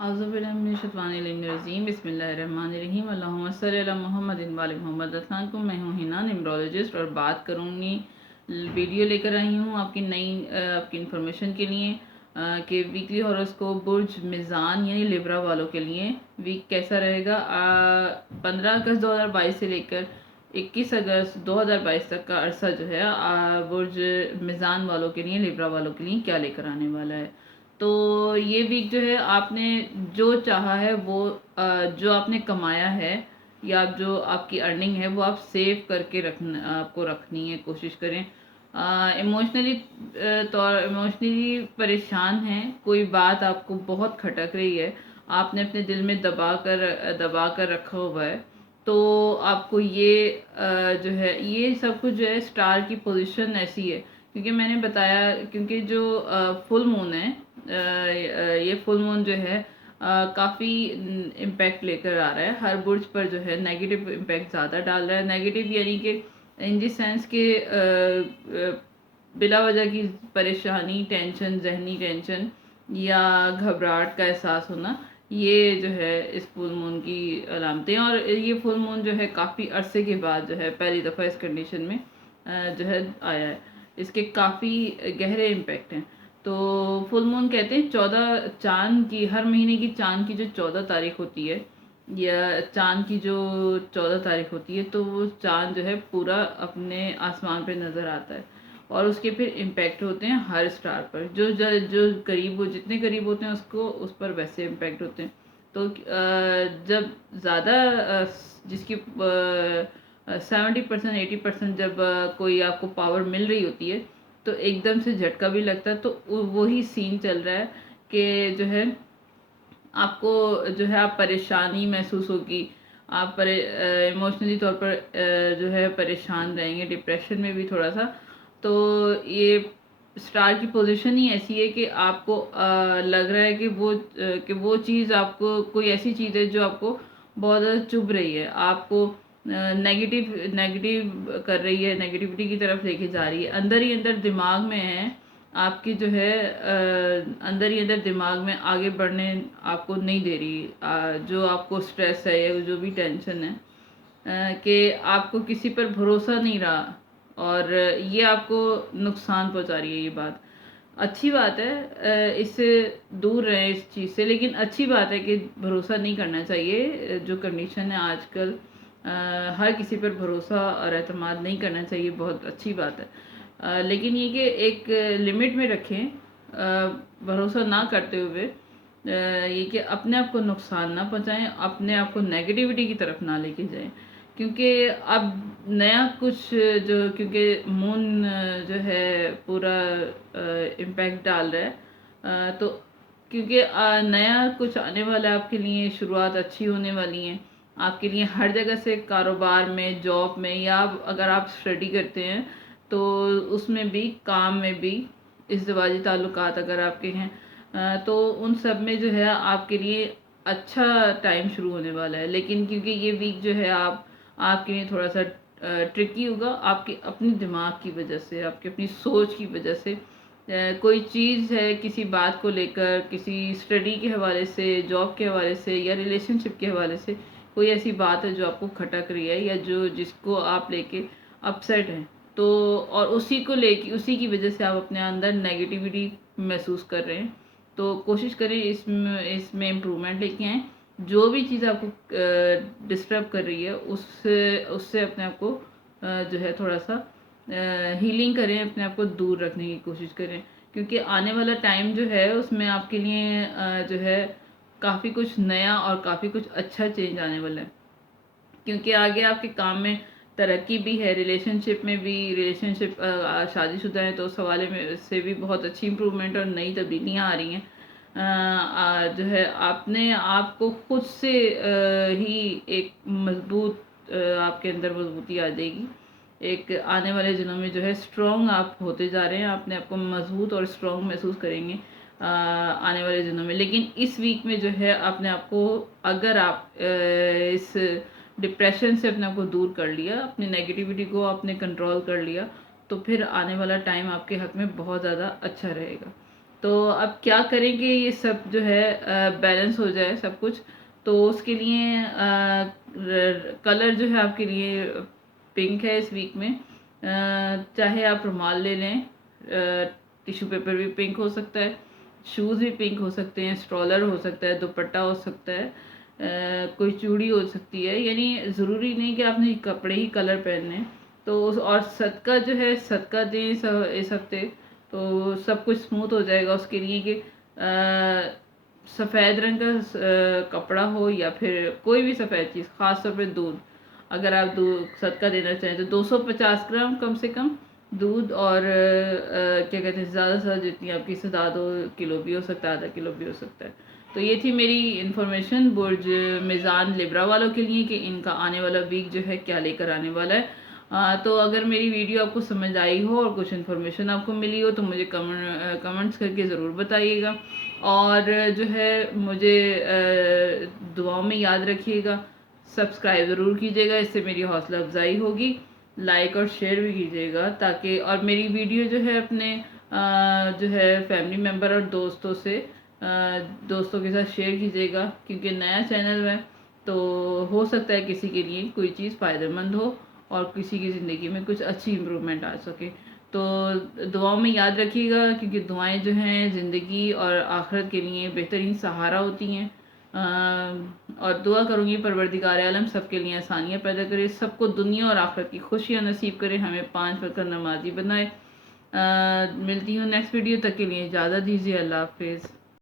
औज़ुबिल्लाहिमिनश्शैतानिर्रजीम बिस्मिल्लाहिर्रहमानिर्रहीम अल्लाहुम्मा सल्लि अला मुहम्मदिन व आलि मुहम्मद। अस्सलाम वालेकुम, मैं हूँ हिना न्यूमरोलॉजिस्ट और बात करूँगी, वीडियो लेकर आई हूँ आपकी नई आपकी इन्फॉर्मेशन के लिए कि वीकली हॉरोस्कोप बुर्ज मिज़ान यानी लिब्रा वालों के लिए वीक कैसा रहेगा। 15 अगस्त 2022 से लेकर 21 अगस्त 2022 तक का अरसा जो है बुर्ज मिज़ान वालों के लिए, लिब्रा वालों के लिए क्या लेकर आने वाला है। तो ये वीक जो है आपने जो चाहा है वो जो आपने कमाया है या जो आपकी अर्निंग है वो आप सेव करके रखना, आपको रखनी है, कोशिश करें। इमोशनली इमोशनली परेशान हैं, कोई बात आपको बहुत खटक रही है, आपने अपने दिल में दबा कर रखा हुआ है। तो आपको ये जो है ये सब कुछ जो है स्टार की पोजीशन ऐसी है, क्योंकि मैंने बताया, क्योंकि जो फुल मून है, ये फुल मून जो है काफ़ी इम्पैक्ट लेकर आ रहा है हर बुर्ज पर, जो है नेगेटिव इम्पैक्ट ज़्यादा डाल रहा है। नेगेटिव यानी कि इन द सेंस के बिला वजह की परेशानी, टेंशन, जहनी टेंशन या घबराहट का एहसास होना, ये जो है इस फुल मून की अलामतें। और ये फुल मून जो है काफ़ी अरसे के बाद जो है पहली दफ़ा इस कंडीशन में जो है आया है। इसके काफ़ी गहरे इम्पैक्ट हैं। तो फुल मून कहते हैं 14 चांद की, हर महीने की चांद की जो 14 तारीख होती है, या चांद की जो 14 तारीख होती है, तो वो चांद जो है पूरा अपने आसमान पे नज़र आता है और उसके फिर इम्पैक्ट होते हैं हर स्टार पर। जो करीब हो, जितने करीब होते हैं उसको उस पर वैसे इम्पैक्ट होते हैं। तो जब ज़्यादा जिसकी 70% 80% जब कोई आपको पावर मिल रही होती है तो एकदम से झटका भी लगता है। तो वही सीन चल रहा है कि जो है आपको जो है आप परेशानी महसूस होगी, आप इमोशनली तौर पर जो है परेशान रहेंगे, डिप्रेशन में भी थोड़ा सा। तो ये स्टार की पोजीशन ही ऐसी है कि आपको लग रहा है कि वो चीज़ आपको, कोई ऐसी चीज़ है जो आपको बहुत ज़्यादा चुभ रही है, आपको नेगेटिव नेगेटिव कर रही है, नेगेटिविटी की तरफ लेके जा रही है, अंदर ही अंदर दिमाग में है आपकी, जो है अंदर ही अंदर दिमाग में आगे बढ़ने आपको नहीं दे रही। जो आपको स्ट्रेस है या जो भी टेंशन है कि आपको किसी पर भरोसा नहीं रहा और ये आपको नुकसान पहुंचा रही है। ये बात अच्छी बात है, इससे दूर रहें इस चीज़ से, लेकिन अच्छी बात है कि भरोसा नहीं करना चाहिए। जो कंडीशन है आजकल, हर किसी पर भरोसा और एतमाद नहीं करना चाहिए, बहुत अच्छी बात है। लेकिन ये कि एक लिमिट में रखें, भरोसा ना करते हुए ये कि अपने आप को नुकसान ना पहुंचाएं, अपने आप को नेगेटिविटी की तरफ ना लेके जाएं। क्योंकि अब नया कुछ जो, क्योंकि मून जो है पूरा इम्पैक्ट डाल रहा है, तो क्योंकि नया कुछ आने वाला है आपके लिए, शुरुआत अच्छी होने वाली है आपके लिए हर जगह से, कारोबार में, जॉब में, या अगर आप स्टडी करते हैं तो उसमें भी, काम में भी, इज़्दिवाजी ताल्लुकात अगर आपके हैं तो उन सब में जो है आपके लिए अच्छा टाइम शुरू होने वाला है। लेकिन क्योंकि ये वीक जो है आपके लिए थोड़ा सा ट्रिकी होगा, आपके अपने दिमाग की वजह से, आपकी अपनी सोच की वजह से। कोई चीज़ है किसी बात को लेकर, किसी स्टडी के हवाले से, जॉब के हवाले से या रिलेशनशिप के हवाले से, कोई ऐसी बात है जो आपको खटक रही है या जो जिसको आप लेके अपसेट हैं, तो और उसी को लेके, उसी की वजह से आप अपने अंदर नेगेटिविटी महसूस कर रहे हैं। तो कोशिश करें इसमें इम्प्रूवमेंट लेके आएँ। जो भी चीज़ आपको डिस्टर्ब कर रही है उससे उससे अपने आप को जो है थोड़ा सा हीलिंग करें, अपने आप को दूर रखने की कोशिश करें। क्योंकि आने वाला टाइम जो है उसमें आपके लिए जो है काफ़ी कुछ नया और काफ़ी कुछ अच्छा चेंज आने वाला है। क्योंकि आगे आपके काम में तरक्की भी है, रिलेशनशिप में भी, रिलेशनशिप शादीशुदा है तो उस हवाले में से भी बहुत अच्छी इम्प्रूवमेंट और नई तब्दीलियाँ आ रही हैं। जो है आपने आपको खुद से ही एक मजबूत, आपके अंदर मजबूती आ जाएगी। एक आने वाले दिनों में जो है स्ट्रॉन्ग आप होते जा रहे हैं, अपने आप को मजबूत और स्ट्रॉन्ग महसूस करेंगे आने वाले दिनों में। लेकिन इस वीक में जो है अपने आप को, अगर आप इस डिप्रेशन से अपने आप को दूर कर लिया, अपनी नेगेटिविटी को आपने कंट्रोल कर लिया, तो फिर आने वाला टाइम आपके हक में बहुत ज़्यादा अच्छा रहेगा। तो अब क्या करेंगे ये सब जो है बैलेंस हो जाए सब कुछ। तो उसके लिए कलर जो है आपके लिए पिंक है इस वीक में। चाहे आप रुमाल ले लें, टिश्यू पेपर भी पिंक हो सकता है, शूज़ भी पिंक हो सकते हैं, स्ट्रॉलर हो सकता है, दुपट्टा हो सकता है, कोई चूड़ी हो सकती है। यानी ज़रूरी नहीं कि आपने कपड़े ही कलर पहनने हैं। तो और सदका जो है सदका दें इस हफ्ते, तो सब कुछ स्मूथ हो जाएगा। उसके लिए कि सफ़ेद रंग का कपड़ा हो या फिर कोई भी सफ़ेद चीज़, ख़ास तौर पे दूध। अगर आप दूध सदका देना चाहें तो 250 ग्राम कम से कम दूध, और क्या कहते हैं, ज़्यादा से ज़्यादा जितनी आपकी इस्तेदाद हो, किलो भी हो सकता है, आधा किलो भी हो सकता है। तो ये थी मेरी इन्फॉर्मेशन बुर्ज मिज़ान लिब्रा वालों के लिए कि इनका आने वाला वीक जो है क्या लेकर आने वाला है। तो अगर मेरी वीडियो आपको समझ आई हो और कुछ इन्फॉर्मेशन आपको मिली हो तो मुझे कमेंट्स करके ज़रूर बताइएगा। और जो है मुझे दुआओं में याद रखिएगा। सब्सक्राइब ज़रूर कीजिएगा, इससे मेरी हौसला अफजाई होगी। लाइक और शेयर भी कीजिएगा ताकि, और मेरी वीडियो जो है अपने जो है फैमिली मेम्बर और दोस्तों के साथ शेयर कीजिएगा, क्योंकि नया चैनल है तो हो सकता है किसी के लिए कोई चीज़ फ़ायदेमंद हो और किसी की ज़िंदगी में कुछ अच्छी इम्प्रूवमेंट आ सके। तो दुआओं में याद रखिएगा, क्योंकि दुआएं जो हैं ज़िंदगी और आखिरत के लिए बेहतरीन सहारा होती हैं। और दुआ करूँगी परवरदिगार आलम सबके लिए आसानियाँ पैदा करे, सबको दुनिया और आखिरत की खुशियाँ नसीब करे, हमें 5 वक्त नमाजी बनाए। मिलती हूँ नेक्स्ट वीडियो, तक के लिए इजाज़त दीजिए। अल्लाह हाफिज़।